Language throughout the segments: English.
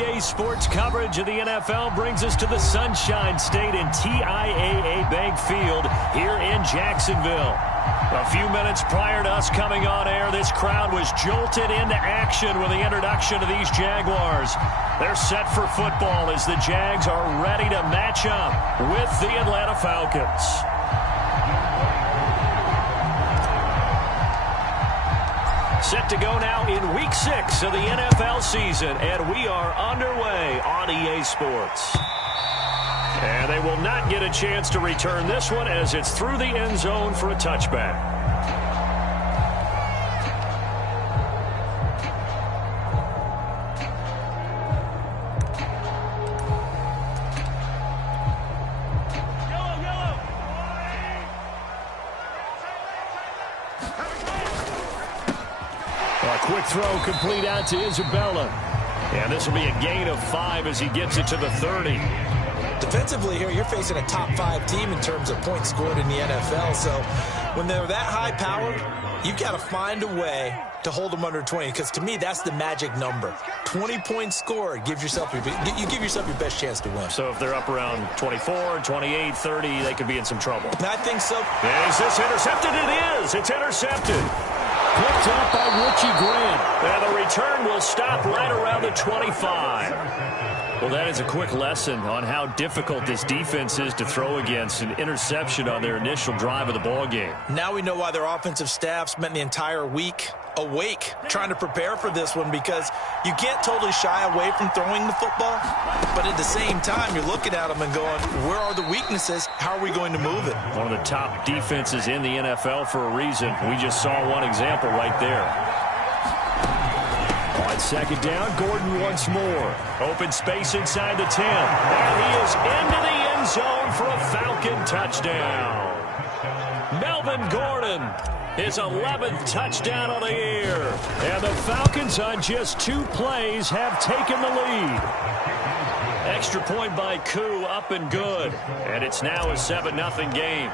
EA Sports coverage of the NFL brings us to the Sunshine State and TIAA Bank Field here in Jacksonville. A few minutes prior to us coming on air, this crowd was jolted into action with the introduction of these Jaguars. They're set for football as the Jags are ready to match up with the Atlanta Falcons. Set to go now in Week 6 of the NFL season, and we are underway on EA Sports. And they will not get a chance to return this one as it's through the end zone for a touchback. Quick throw complete out to Isabella. And this will be a gain of 5 as he gets it to the 30. Defensively here, you're facing a top 5 team in terms of points scored in the NFL. So when they're that high powered, you've got to find a way to hold them under 20. Because to me, that's the magic number. 20 points scored, you give yourself your best chance to win. So if they're up around 24, 28, 30, they could be in some trouble. I think so. Is this intercepted? It is. It's intercepted. Picked up by Richie Grant. And the return will stop right around the 25. Well, that is a quick lesson on how difficult this defense is to throw against. An interception on their initial drive of the ballgame. Now we know why their offensive staff spent the entire week awake trying to prepare for this one, because you can't totally shy away from throwing the football, but at the same time you're looking at them and going, where are the weaknesses? How are we going to move it? One of the top defenses in the NFL for a reason. We just saw one example right there. On second down, Gordon once more. Open space inside the 10. And he is into the end zone for a Falcon touchdown. Melvin Gordon, his 11th touchdown on the year. And the Falcons on just 2 plays have taken the lead. Extra point by Koo, up and good. And it's now a 7-0 game.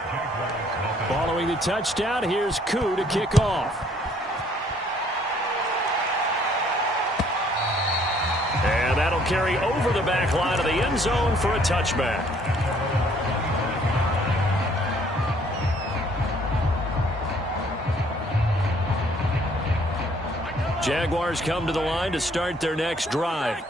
Following the touchdown, here's Koo to kick off. And that'll carry over the back line of the end zone for a touchback. Jaguars come to the line to start their next drive.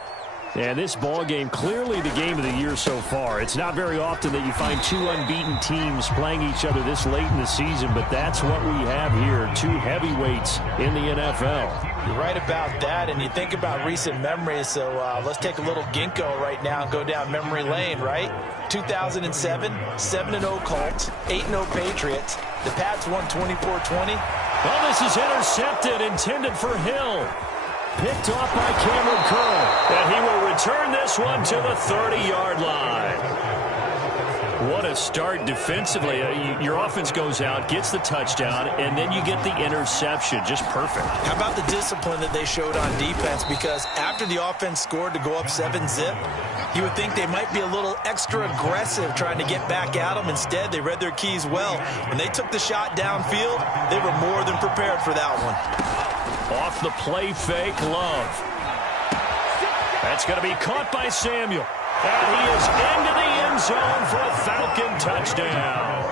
And this ball game, clearly the game of the year so far. It's not very often that you find 2 unbeaten teams playing each other this late in the season, but that's what we have here, 2 heavyweights in the NFL. You're right about that, and you think about recent memories, so let's take a little ginkgo right now and go down memory lane, right? 2007, 7-0 Colts, 8-0 Patriots. The Pats won 24-20. Well, this is intercepted, intended for Hill. Picked off by Cameron Curl. And he will return this one to the 30-yard line. What a start defensively. Your offense goes out, gets the touchdown, and then you get the interception. Just perfect. How about the discipline that they showed on defense? Because after the offense scored to go up 7-zip, you would think they might be a little extra aggressive trying to get back at them. Instead, they read their keys well. When they took the shot downfield, they were more than prepared for that one. Off the play fake, Love. That's going to be caught by Samuel. And he is into the end zone for a Falcon touchdown.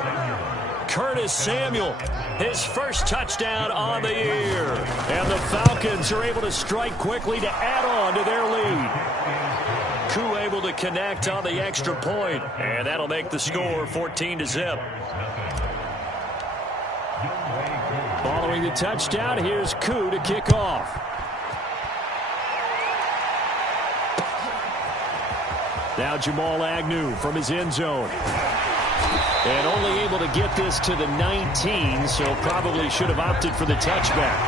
Curtis Samuel, his first touchdown on the year. And the Falcons are able to strike quickly to add on to their lead. Koo able to connect on the extra point, and that'll make the score 14-0. Following the touchdown, here's Koo to kick off. Now Jamal Agnew from his end zone. And only able to get this to the 19, so probably should have opted for the touchback.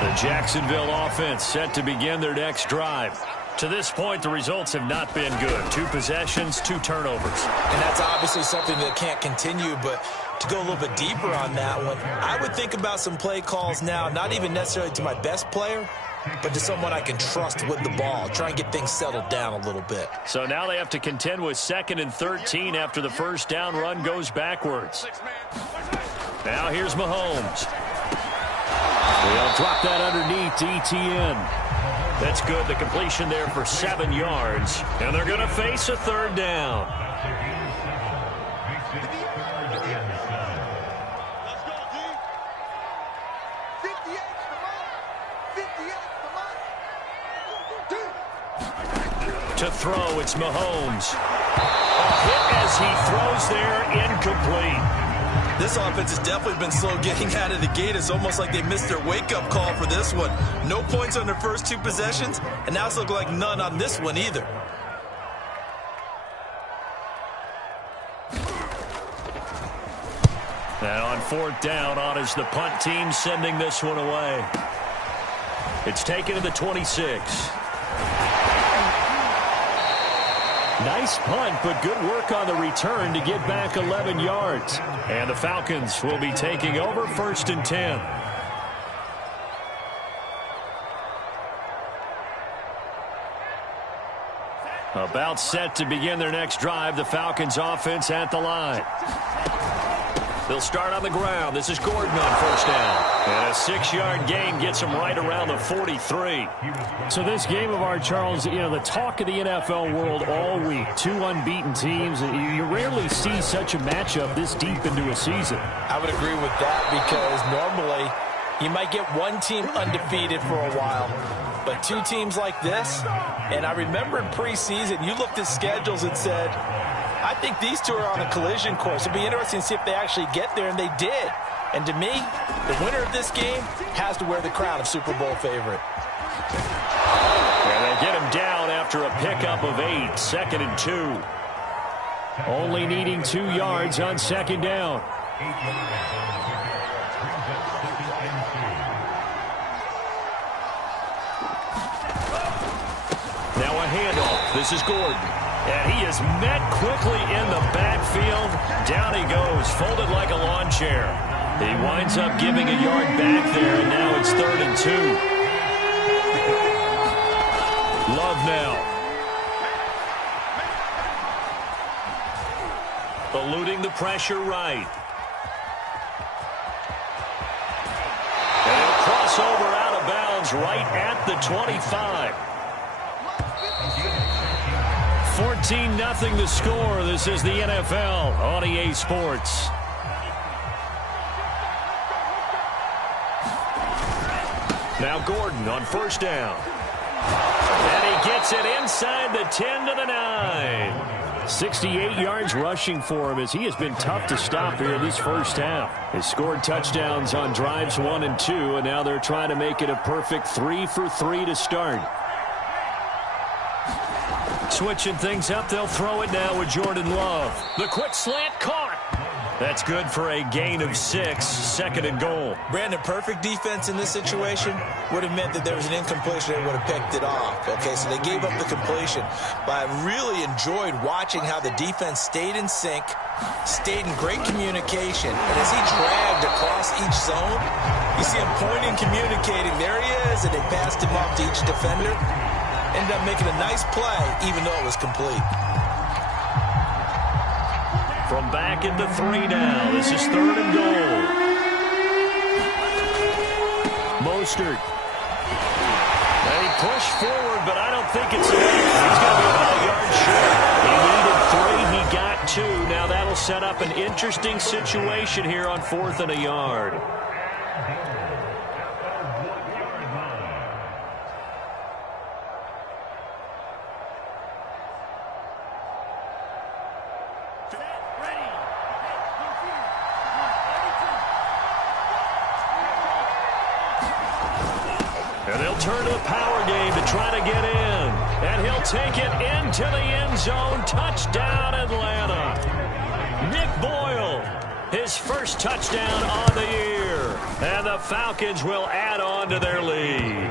The Jacksonville offense set to begin their next drive. To this point, the results have not been good. 2 possessions, 2 turnovers. And that's obviously something that can't continue, but to go a little bit deeper on that one, I would think about some play calls now, not even necessarily to my best player, but to someone I can trust with the ball. Try and get things settled down a little bit. So now they have to contend with 2nd and 13 after the first down run goes backwards. Now here's Mahomes. They'll drop that underneath to ETN. That's good. The completion there for 7 yards. And they're going to face a third down. To throw, it's Mahomes. A hit as he throws there, incomplete. This offense has definitely been slow getting out of the gate. It's almost like they missed their wake-up call for this one. No points on their first 2 possessions, and now it's looking like none on this one either. And on 4th down, on is the punt team sending this one away. It's taken to the 26. Nice punt, but good work on the return to get back 11 yards. And the Falcons will be taking over 1st and 10. About set to begin their next drive, the Falcons offense at the line. They'll start on the ground. This is Gordon on 1st down. And a 6-yard gain gets him right around the 43. So this game of ours, Charles, you know, the talk of the NFL world all week. 2 unbeaten teams. You rarely see such a matchup this deep into a season. I would agree with that because normally you might get one team undefeated for a while. But 2 teams like this, and I remember in preseason, you looked at schedules and said, I think these 2 are on a collision course. It'll be interesting to see if they actually get there, and they did. And to me, the winner of this game has to wear the crown of Super Bowl favorite. And they get him down after a pickup of 8, 2nd and 2. Only needing 2 yards on 2nd down. Now a handoff. This is Gordon. And he is met quickly in the backfield. Down he goes, folded like a lawn chair. He winds up giving a yard back there, and now it's 3rd and 2. Love now. Eluding the pressure right. And he'll cross over out of bounds right at the 25. 14-0 the score. This is the NFL on EA Sports. Now Gordon on 1st down. And he gets it inside the 10 to the 9. 68 yards rushing for him as he has been tough to stop here this first half. They scored touchdowns on drives 1 and 2, and now they're trying to make it a perfect 3 for 3 to start. Switching things up, they'll throw it now with Jordan Love. The quick slant caught. That's good for a gain of 6, 2nd and goal. Brandon, perfect defense in this situation would have meant that there was an incompletion. They would have picked it off. Okay, so they gave up the completion. But I really enjoyed watching how the defense stayed in sync, stayed in great communication. And as he dragged across each zone, you see him pointing, communicating. There he is, and they passed him off to each defender. Ended up making a nice play, even though it was complete. From back at the 3 now, this is 3rd and goal. Mostert. And he pushed forward, but I don't think it's enough. He's going to be about a yard short. He needed 3, he got 2. Now that'll set up an interesting situation here on 4th and a yard. And they'll turn to the power game to try to get in. And he'll take it into the end zone. Touchdown, Atlanta. Nick Boyle, his first touchdown on the year. And the Falcons will add on to their lead.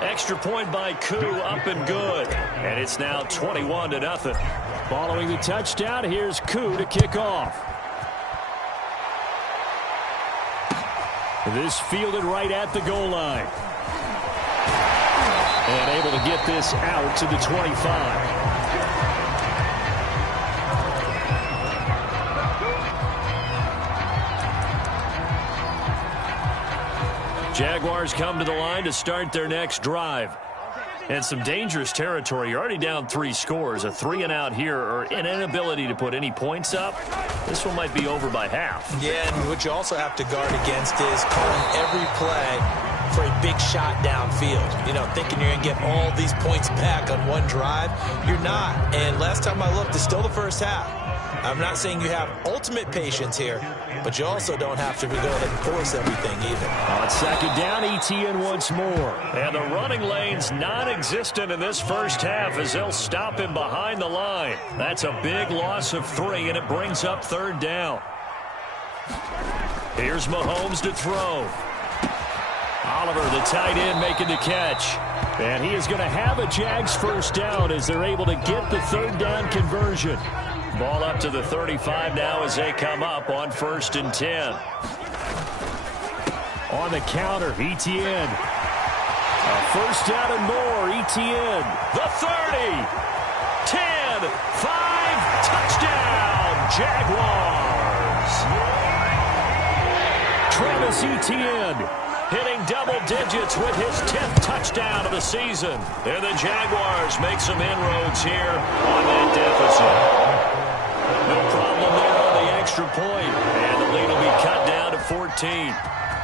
Extra point by Koo, up and good. And it's now 21-0. Following the touchdown, here's Koo to kick off. This fielded right at the goal line. And able to get this out to the 25. Jaguars come to the line to start their next drive. And some dangerous territory. You're already down 3 scores. A 3-and-out here or an inability to put any points up. This one might be over by half. Yeah, and what you also have to guard against is calling every play for a big shot downfield. You know, thinking you're going to get all these points back on one drive. You're not. And last time I looked, it's still the first half. I'm not saying you have ultimate patience here, but you also don't have to go ahead and force everything either. On second down, Etienne once more. And the running lane's non-existent in this first half as they'll stop him behind the line. That's a big loss of 3, and it brings up third down. Here's Mahomes to throw. Oliver, the tight end, making the catch. And he is going to have a Jags first down as they're able to get the third down conversion. Ball up to the 35 now as they come up on 1st and 10. On the counter, Etienne. A first down and more, Etienne. The 30, 10, 5, touchdown, Jaguars. Travis Etienne hitting double digits with his 10th touchdown of the season. And the Jaguars make some inroads here on that deficit. No problem there on the extra point. And the lead will be cut down to 14.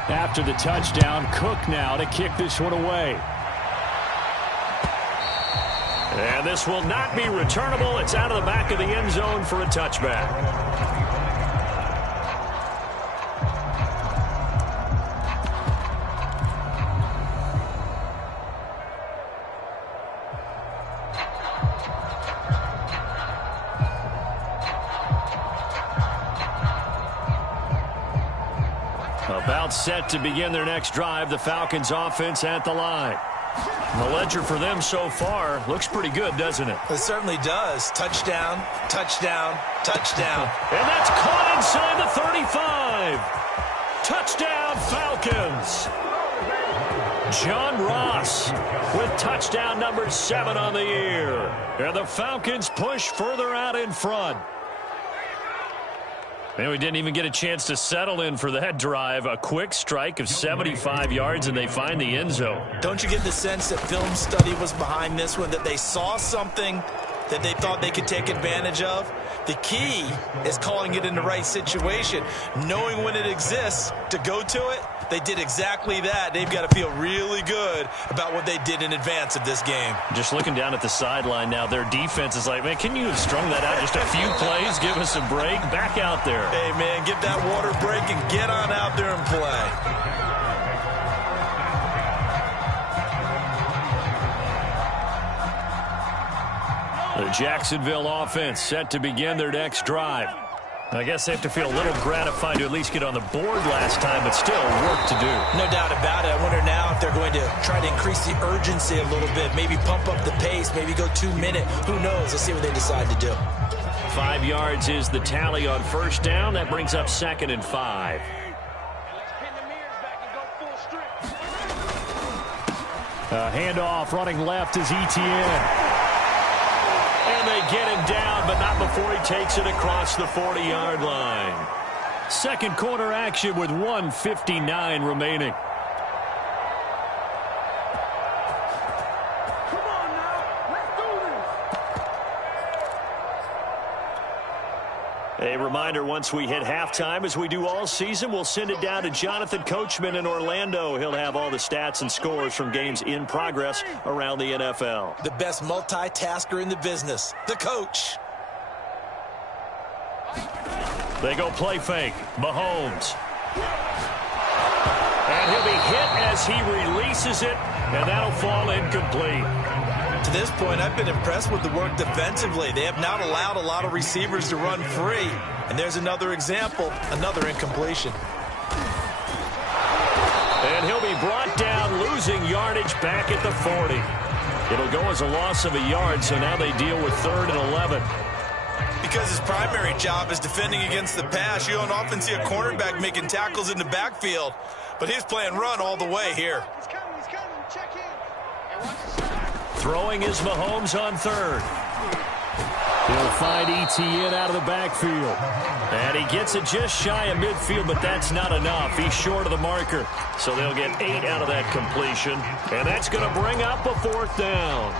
After the touchdown, Cook now to kick this one away. And this will not be returnable. It's out of the back of the end zone for a touchback. About set to begin their next drive. The Falcons offense at the line. The ledger for them so far looks pretty good, doesn't it? It certainly does. Touchdown, touchdown, touchdown. And that's caught inside the 35. Touchdown, Falcons. John Ross with touchdown number 7 on the year. And the Falcons push further out in front. And we didn't even get a chance to settle in for that drive. A quick strike of 75 yards, and they find the end zone. Don't you get the sense that film study was behind this one, that they saw something that they thought they could take advantage of? The key is calling it in the right situation, knowing when it exists to go to it. They did exactly that. They've got to feel really good about what they did in advance of this game. Just looking down at the sideline now, their defense is like, man, can you have strung that out just a few plays? Give us a break. Back out there. Hey, man, get that water break and get on out there and play. The Jacksonville offense set to begin their next drive. I guess they have to feel a little gratified to at least get on the board last time, but still work to do. No doubt about it. I wonder now if they're going to try to increase the urgency a little bit, maybe pump up the pace, maybe go 2-minute. Who knows? Let's see what they decide to do. 5 yards is the tally on first down. That brings up 2nd and 5. Handoff running left is Etienne. And they get him down, but not before he takes it across the 40-yard line. Second quarter action with 1:59 remaining. A reminder, once we hit halftime, as we do all season, we'll send it down to Jonathan Coachman in Orlando. He'll have all the stats and scores from games in progress around the NFL. The best multitasker in the business, the coach. They go play fake. Mahomes. And he'll be hit as he releases it, and that'll fall incomplete. To this point, I've been impressed with the work defensively. They have not allowed a lot of receivers to run free. And there's another example, another incompletion. And he'll be brought down, losing yardage back at the 40. It'll go as a loss of a yard, so now they deal with 3rd and 11. Because his primary job is defending against the pass, you don't often see a cornerback making tackles in the backfield. But he's playing run all the way here. He's coming. Check in. Throwing is Mahomes on 3rd. He'll find ETN out of the backfield. And he gets it just shy of midfield, but that's not enough. He's short of the marker. So they'll get 8 out of that completion. And that's going to bring up a 4th down.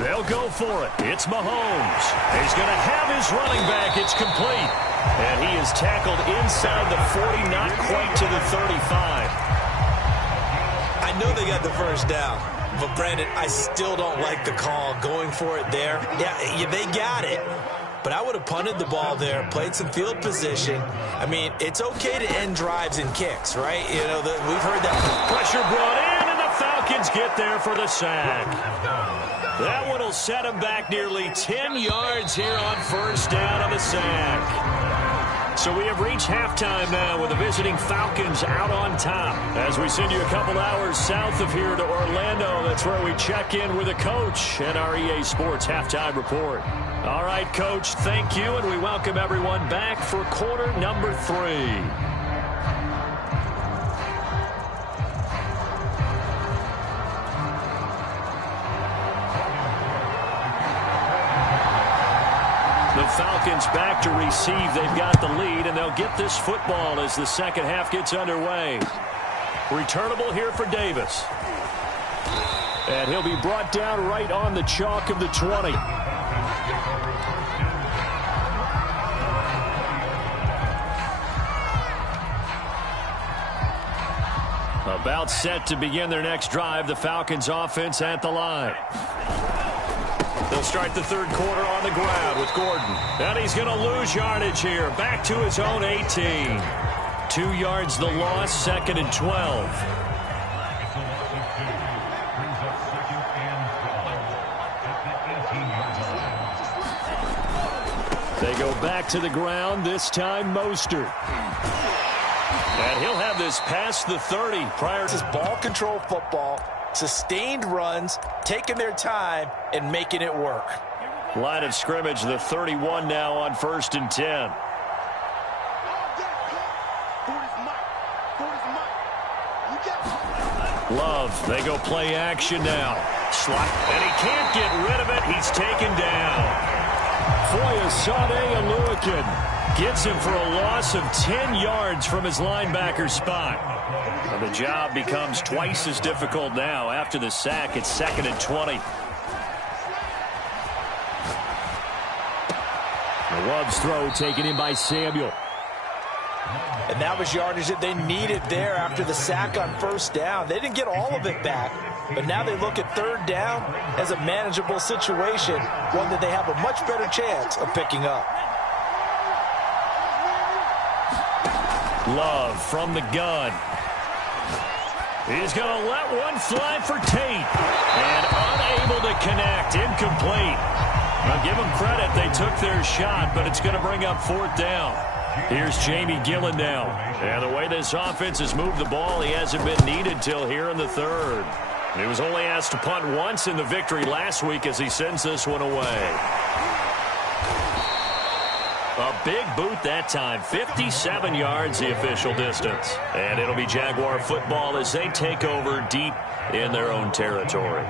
They'll go for it. It's Mahomes. He's going to have his running back. It's complete. And he is tackled inside the 40, not quite to the 35. I know they got the first down, but Brandon, I still don't like the call going for it there. Yeah, they got it, but I would have punted the ball there, played some field position. I mean, it's okay to end drives and kicks, right? You know, we've heard that. Pressure brought in, and the Falcons get there for the sack. That one will set him back nearly 10 yards here on 1st down on the sack. So we have reached halftime now with the visiting Falcons out on top. As we send you a couple hours south of here to Orlando, that's where we check in with the coach and our EA Sports Halftime Report. All right, Coach, thank you, and we welcome everyone back for quarter number 3. The Falcons back to receive. They've got the lead, and they'll get this football as the second half gets underway. Returnable here for Davis. And he'll be brought down right on the chalk of the 20. About set to begin their next drive, the Falcons offense at the line. They'll start the third quarter on the ground with Gordon. And he's going to lose yardage here. Back to his own 18. 2 yards the loss, 2nd and 12. They go back to the ground, this time Mostert. And he'll have this past the 30 prior to this ball control football. Sustained runs, taking their time, and making it work. Line of scrimmage, the 31 now on 1st and 10. Love, they go play action now. Slot, and he can't get rid of it. He's taken down. Foyesade Aluakin gets him for a loss of 10 yards from his linebacker spot. And the job becomes twice as difficult now. After the sack, it's 2nd and 20. The Love's throw taken in by Samuel. And that was yardage that they needed there after the sack on 1st down. They didn't get all of it back, but now they look at 3rd down as a manageable situation, one that they have a much better chance of picking up. Love from the gun. He's going to let one fly for Tate. And unable to connect. Incomplete. Now give them credit. They took their shot, but it's going to bring up 4th down. Here's Jamie Gillen now. And the way this offense has moved the ball, he hasn't been needed till here in the 3rd. He was only asked to punt once in the victory last week as he sends this one away. A big boot that time. 57 yards the official distance. And it'll be Jaguar football as they take over deep in their own territory.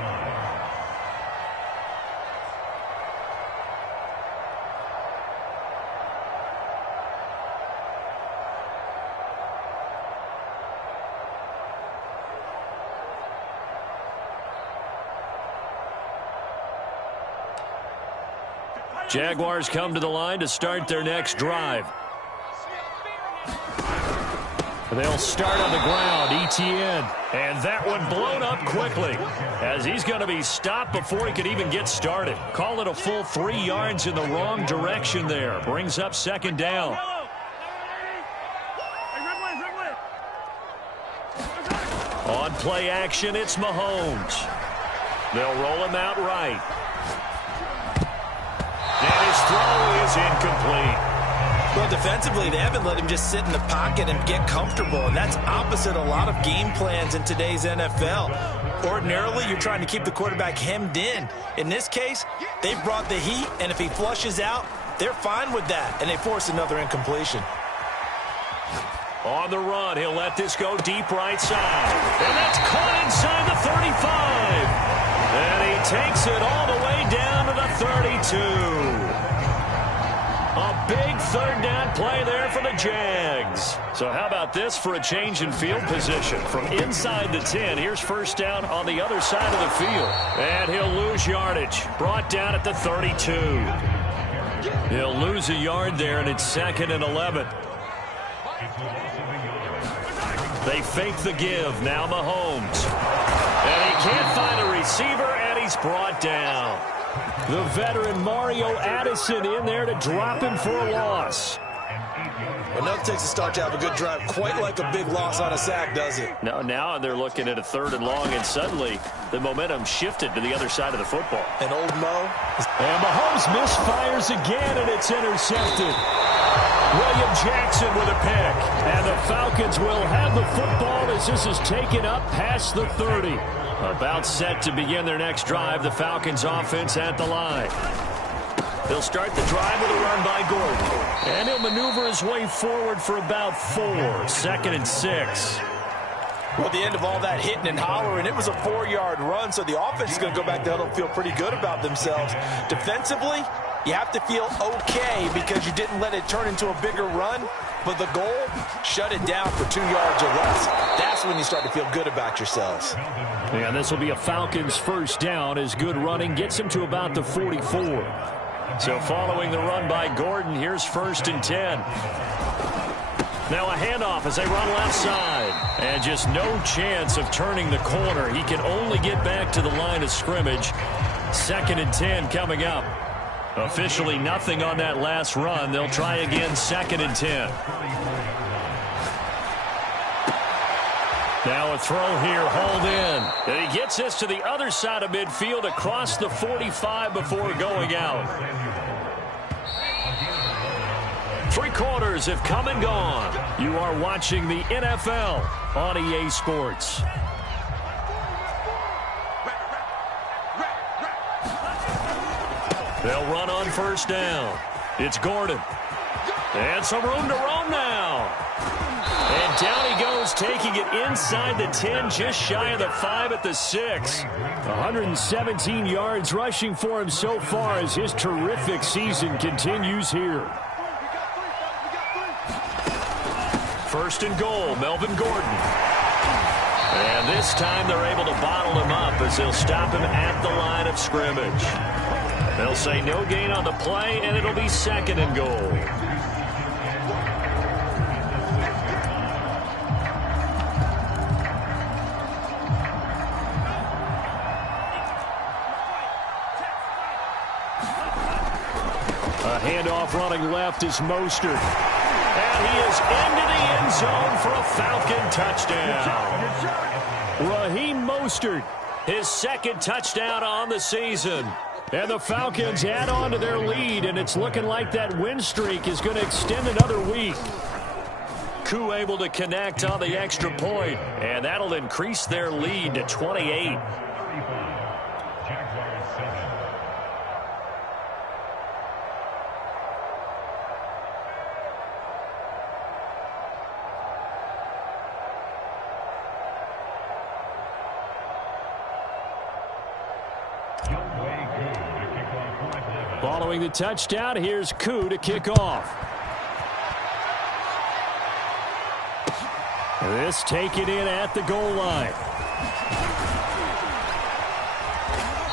Jaguars come to the line to start their next drive. They'll start on the ground, ETN. And that one blown up quickly as he's going to be stopped before he could even get started. Call it a full 3 yards in the wrong direction there. Brings up 2nd down. On play action, it's Mahomes. They'll roll him out right. And his throw is incomplete. Well, defensively, they haven't let him just sit in the pocket and get comfortable, and that's opposite a lot of game plans in today's NFL. Ordinarily, you're trying to keep the quarterback hemmed in. In this case, they've brought the heat, and if he flushes out, they're fine with that, and they force another incompletion. On the run, he'll let this go deep right side. And that's caught inside the 35. And he takes it all the way down to the 32. A big third down play there for the Jags. So how about this for a change in field position? From inside the 10, here's first down on the other side of the field. And he'll lose yardage. Brought down at the 32. He'll lose a yard there, and it's 2nd and 11. They fake the give. Now Mahomes. And he can't find a receiver, and he's brought down. The veteran Mario Addison in there to drop him for a loss. Well, nothing takes a start to have a good drive, quite like a big loss on a sack, does it? No, now they're looking at a 3rd and long, and suddenly the momentum shifted to the other side of the football. And old Mo. And Mahomes misfires again, and it's intercepted. William Jackson with a pick. And the Falcons will have the football as this is taken up past the 30. About set to begin their next drive, the Falcons offense at the line. They'll start the drive with a run by Gordon. And he'll maneuver his way forward for about 4. 2nd and 6. Well, at the end of all that hitting and hollering, it was a 4-yard run, so the offense is going to go back to huddle and feel pretty good about themselves. Defensively, you have to feel okay because you didn't let it turn into a bigger run, but the goal, shut it down for 2 yards or less. That's when you start to feel good about yourselves. Yeah, this will be a Falcons first down as good running gets him to about the 44. So following the run by Gordon, here's 1st and 10. Now a handoff as they run left side. And just no chance of turning the corner. He can only get back to the line of scrimmage. 2nd and 10 coming up. Officially nothing on that last run. They'll try again 2nd and 10. Now a throw here, hold in. And he gets this to the other side of midfield across the 45 before going out. 3 quarters have come and gone. You are watching the NFL on EA Sports. They'll run on first down. It's Gordon. And some room to roam now. And down he goes, taking it inside the 10, just shy of the 5 at the 6. 117 yards rushing for him so far as his terrific season continues here. 1st and goal, Melvin Gordon. And this time they're able to bottle him up as they'll stop him at the line of scrimmage. They'll say no gain on the play, and it'll be 2nd and goal. A handoff running left is Mostert. And he is into the end zone for a Falcon touchdown. Raheem Mostert, his 2nd touchdown on the season. And the Falcons add on to their lead, and it's looking like that win streak is going to extend another week. Koo able to connect on the extra point, and that'll increase their lead to 28. Following the touchdown, here's Koo to kick off. This taken in at the goal line.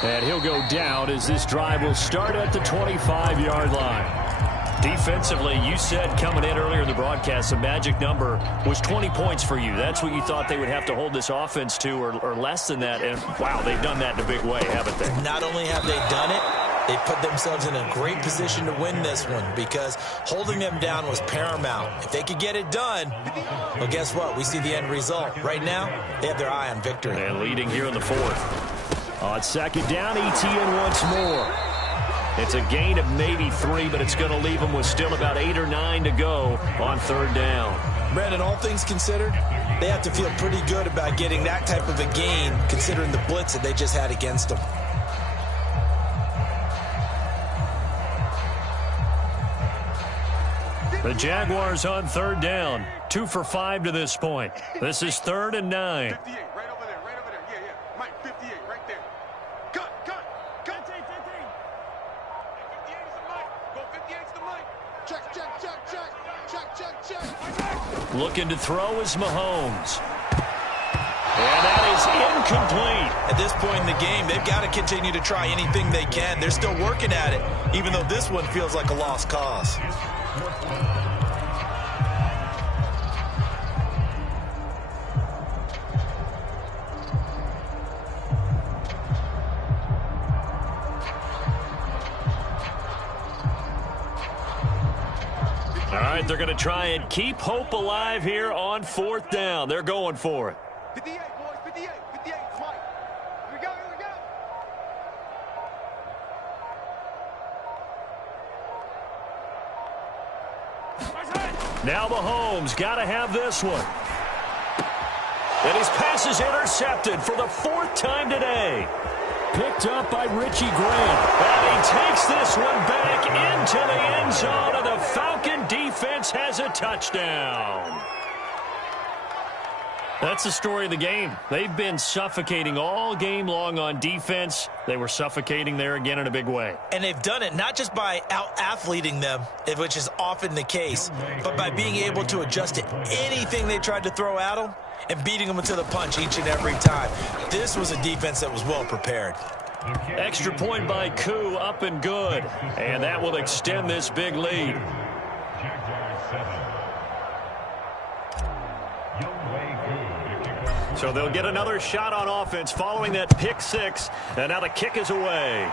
And he'll go down as this drive will start at the 25-yard line. Defensively, you said coming in earlier in the broadcast, the magic number was 20 points for you. That's what you thought they would have to hold this offense to, or less than that. And, wow, they've done that in a big way, haven't they? Not only have they done it, they put themselves in a great position to win this one because holding them down was paramount. If they could get it done, well, guess what? We see the end result. Right now, they have their eye on victory. And leading here in the 4th. On 2nd down, ETN once more. It's a gain of maybe 3, but it's going to leave them with still about 8 or 9 to go on 3rd down. Brandon, all things considered, they have to feel pretty good about getting that type of a gain considering the blitz that they just had against them. The Jaguars on 3rd down. 2 for 5 to this point. This is 3rd and 9. 58, right over there, right over there. Yeah, yeah. Mike, 58, right there. Cut. 15. 58 is the Mike. Go 58 is the Mike. Check. Looking to throw is Mahomes. And that is incomplete. At this point in the game, they've got to continue to try anything they can. They're still working at it, even though this one feels like a lost cause. All right, they're going to try and keep hope alive here on 4th down. They're going for it. 58, boys, 58, it's Mike. Here we go. Now Mahomes got to have this one. And his pass is intercepted for the 4th time today. Picked up by Richie Grant. And he takes this one back into the end zone, and the Falcon defense has a touchdown. That's the story of the game. They've been suffocating all game long on defense. They were suffocating there again in a big way. And they've done it not just by out-athleting them, which is often the case, but by being able to adjust to anything they tried to throw at them and beating them to the punch each and every time. This was a defense that was well prepared. Extra point by Koo, up and good. And that will extend this big lead. So they'll get another shot on offense following that pick 6. And now the kick is away.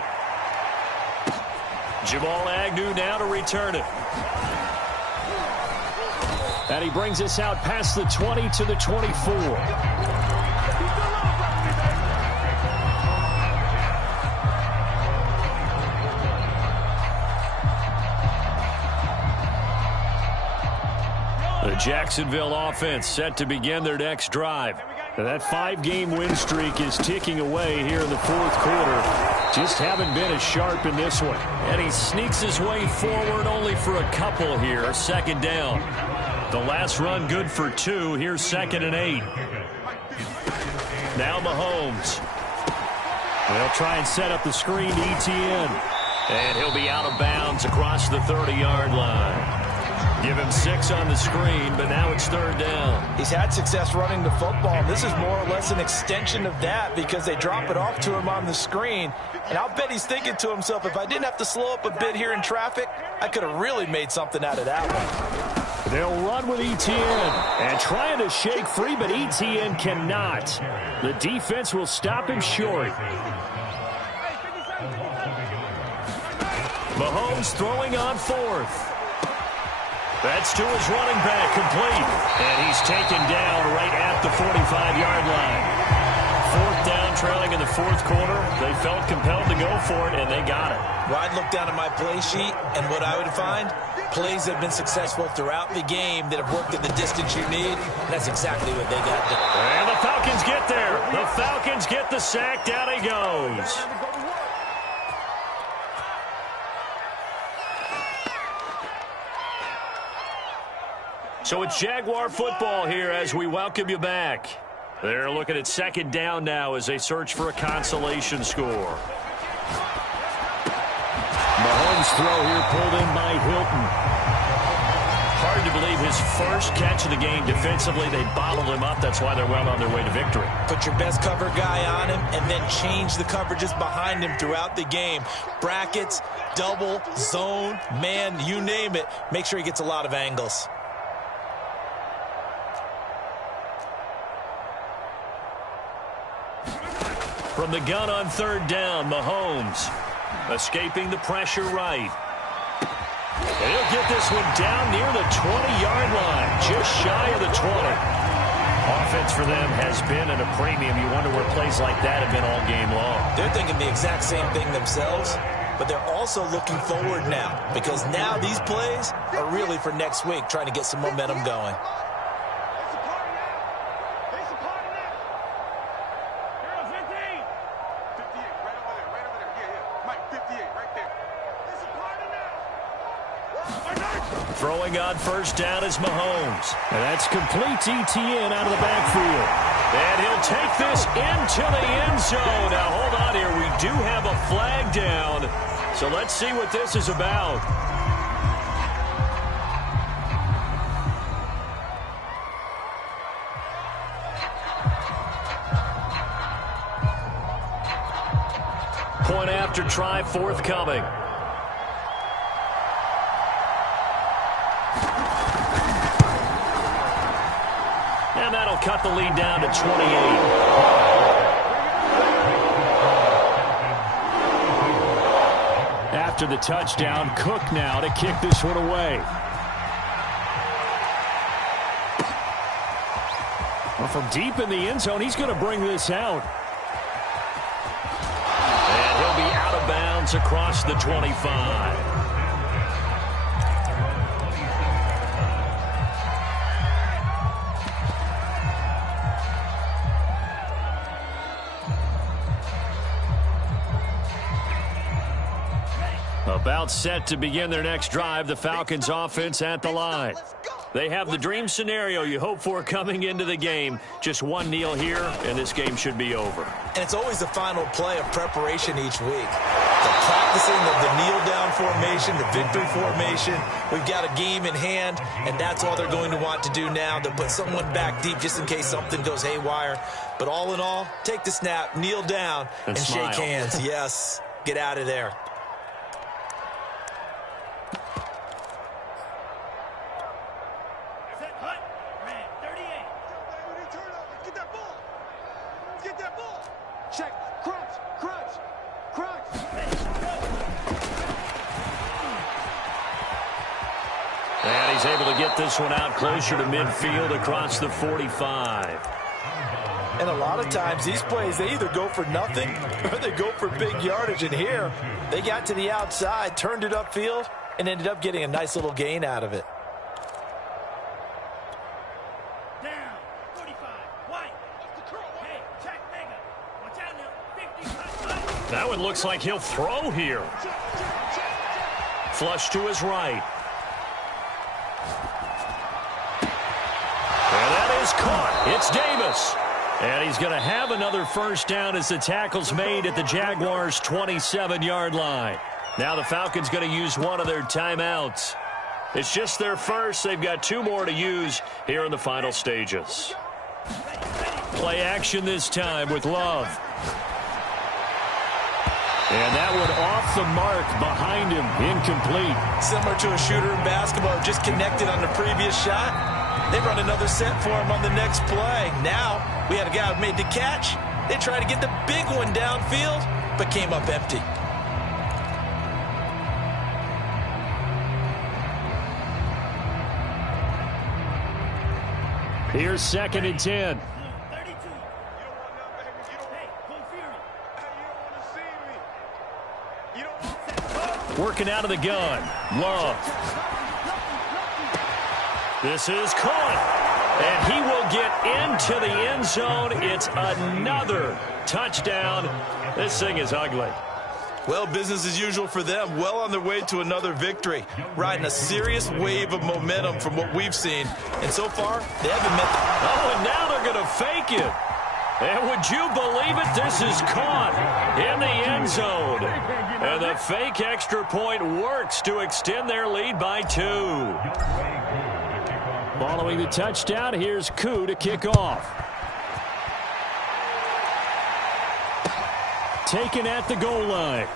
Jamal Agnew now to return it. And he brings us out past the 20 to the 24. The Jacksonville offense set to begin their next drive. That 5-game win streak is ticking away here in the 4th quarter. Just haven't been as sharp in this one. And he sneaks his way forward only for a couple here. 2nd down. The last run good for 2. Here's 2nd and 8. Now Mahomes. They'll try and set up the screen to ETN. And he'll be out of bounds across the 30-yard line. Give him 6 on the screen, but now it's 3rd down. He's had success running the football. This is more or less an extension of that because they drop it off to him on the screen. And I'll bet he's thinking to himself, if I didn't have to slow up a bit here in traffic, I could have really made something out of that one. They'll run with ETN and trying to shake free, but ETN cannot. The defense will stop him short. Mahomes throwing on 4th. That's to his running back, complete. And he's taken down right at the 45-yard line. 4th down, trailing in the 4th quarter. They felt compelled to go for it, and they got it. Well, I'd look down at my play sheet, and what I would find, plays have been successful throughout the game that have worked at the distance you need, and that's exactly what they got done. And the Falcons get there. The Falcons get the sack. Down he goes. So it's Jaguar football here as we welcome you back. They're looking at 2nd down now as they search for a consolation score. Mahomes' throw here pulled in by Hilton. Hard to believe his first catch of the game defensively. They bottled him up. That's why they're well on their way to victory. Put your best cover guy on him and then change the coverages behind him throughout the game. Brackets, double, zone, man, you name it. Make sure he gets a lot of angles. From the gun on 3rd down, Mahomes escaping the pressure right. And he'll get this one down near the 20-yard line, just shy of the 20. Offense for them has been at a premium. You wonder where plays like that have been all game long. They're thinking the exact same thing themselves. but they're also looking forward now because now these plays are really for next week, trying to get some momentum going. Throwing on first down is Mahomes. And that's complete ETN out of the backfield. And he'll take this into the end zone. Now, hold on here. We do have a flag down. So let's see what this is about. Point after try forthcoming. And that'll cut the lead down to 28. After the touchdown, Cook now to kick this one away. Well, from deep in the end zone, he's going to bring this out. And he'll be out of bounds across the 25. About set to begin their next drive, the Falcons offense at the line. They have the dream scenario you hope for coming into the game. Just one kneel here, and this game should be over. And it's always the final play of preparation each week. The practicing of the kneel-down formation, the victory formation. We've got a game in hand, and that's all they're going to want to do now. They'll put someone back deep just in case something goes haywire. But all in all, take the snap, kneel down, and shake hands. Yes, get out of there. And he's able to get this one out closer to midfield across the 45. And a lot of times these plays, they either go for nothing or they go for big yardage. And here, they got to the outside, turned it upfield, and ended up getting a nice little gain out of it. Down, 45, White. Hey, check Mega. Watch out now, 50. That one looks like he'll throw here. Flush to his right. And that is caught. It's Davis. And he's going to have another first down as the tackle's made at the Jaguars' 27-yard line. Now the Falcons going to use one of their timeouts. It's just their first. They've got two more to use here in the final stages. Play action this time with Love. And that one off the mark behind him, incomplete. Similar to a shooter in basketball, just connected on the previous shot. They run another set for him on the next play. Now, we had a guy who made the catch. They tried to get the big one downfield, but came up empty. Here's 2nd and 10. Working out of the gun. Love. This is caught. And he will get into the end zone. It's another touchdown. This thing is ugly. Well, business as usual for them. Well on their way to another victory. Riding a serious wave of momentum from what we've seen. And so far, they haven't met the... Oh, and now they're going to fake it. And would you believe it? This is caught in the end zone. And the fake extra point works to extend their lead by 2. Following the touchdown, here's Koo to kick off. Taken at the goal line.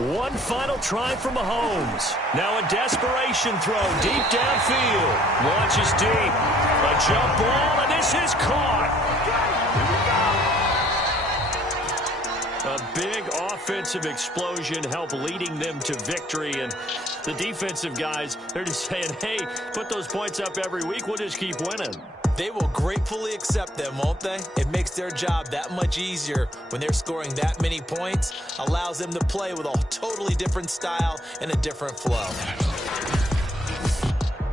One final try from Mahomes. Now a desperation throw deep downfield. Launches deep. A jump ball, and this is caught. A big offensive explosion helped leading them to victory. And the defensive guys, they're just saying, hey, put those points up every week. We'll just keep winning. They will gratefully accept them, won't they? It makes their job that much easier when they're scoring that many points. Allows them to play with a totally different style and a different flow.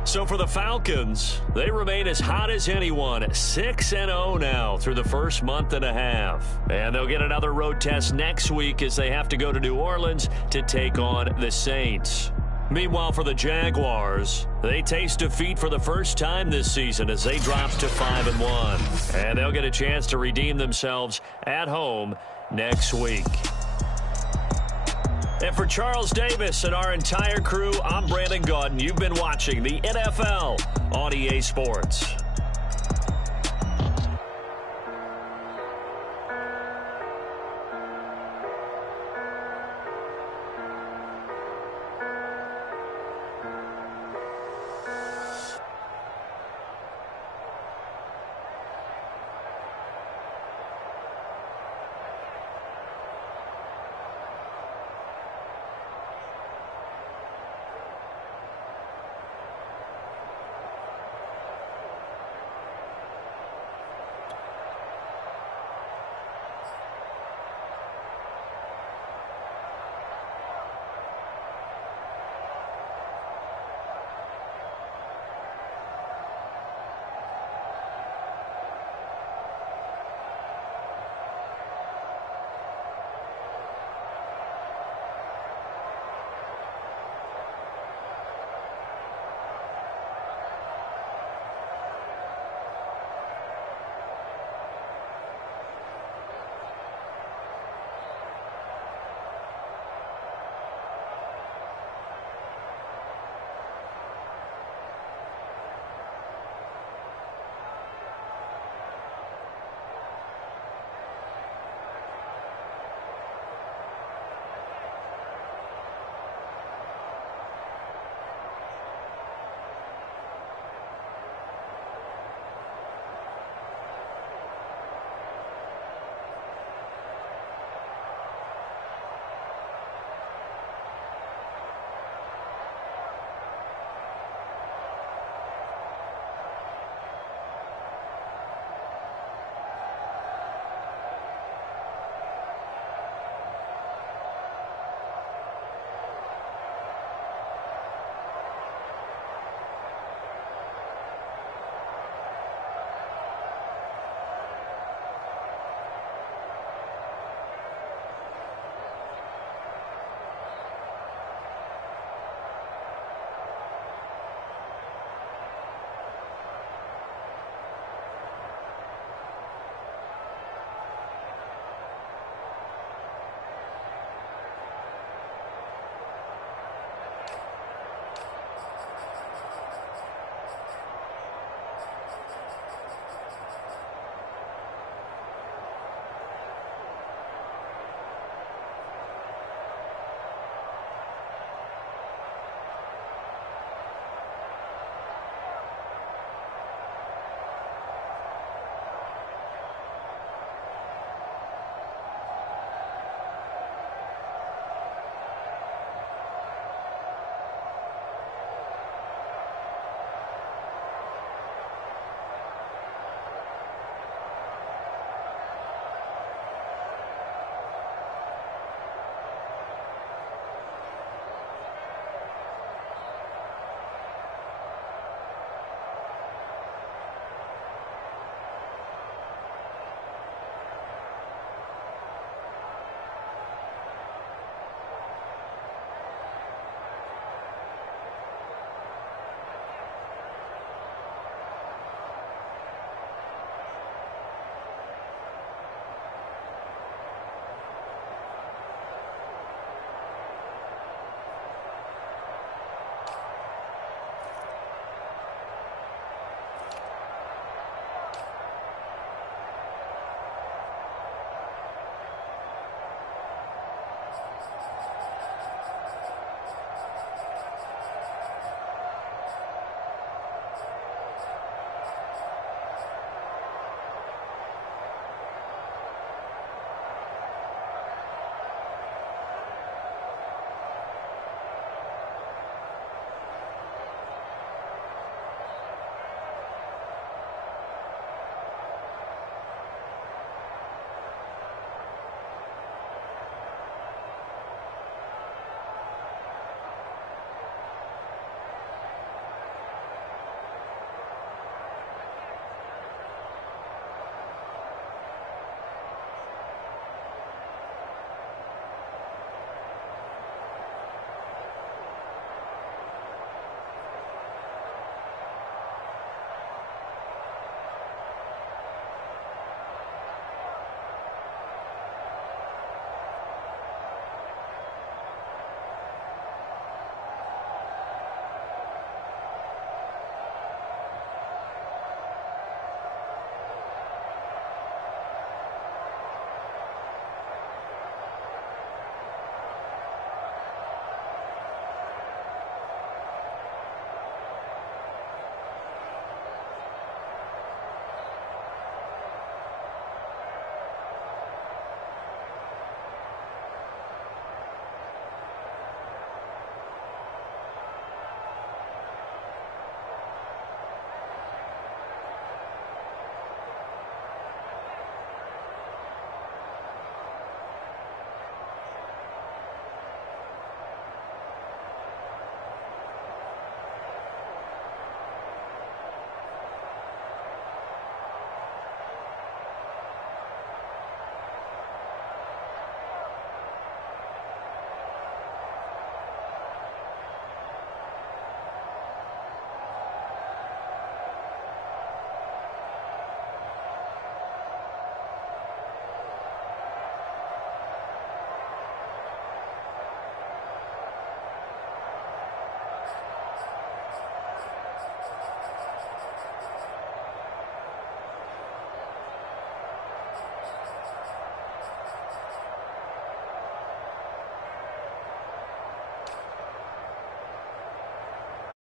So for the Falcons, they remain as hot as anyone, 6-0 now through the first month and a half. And they'll get another road test next week as they have to go to New Orleans to take on the Saints. Meanwhile, for the Jaguars, they taste defeat for the first time this season as they drop to 5-1. And they'll get a chance to redeem themselves at home next week. And for Charles Davis and our entire crew, I'm Brandon Gaudin. You've been watching the NFL on EA Sports.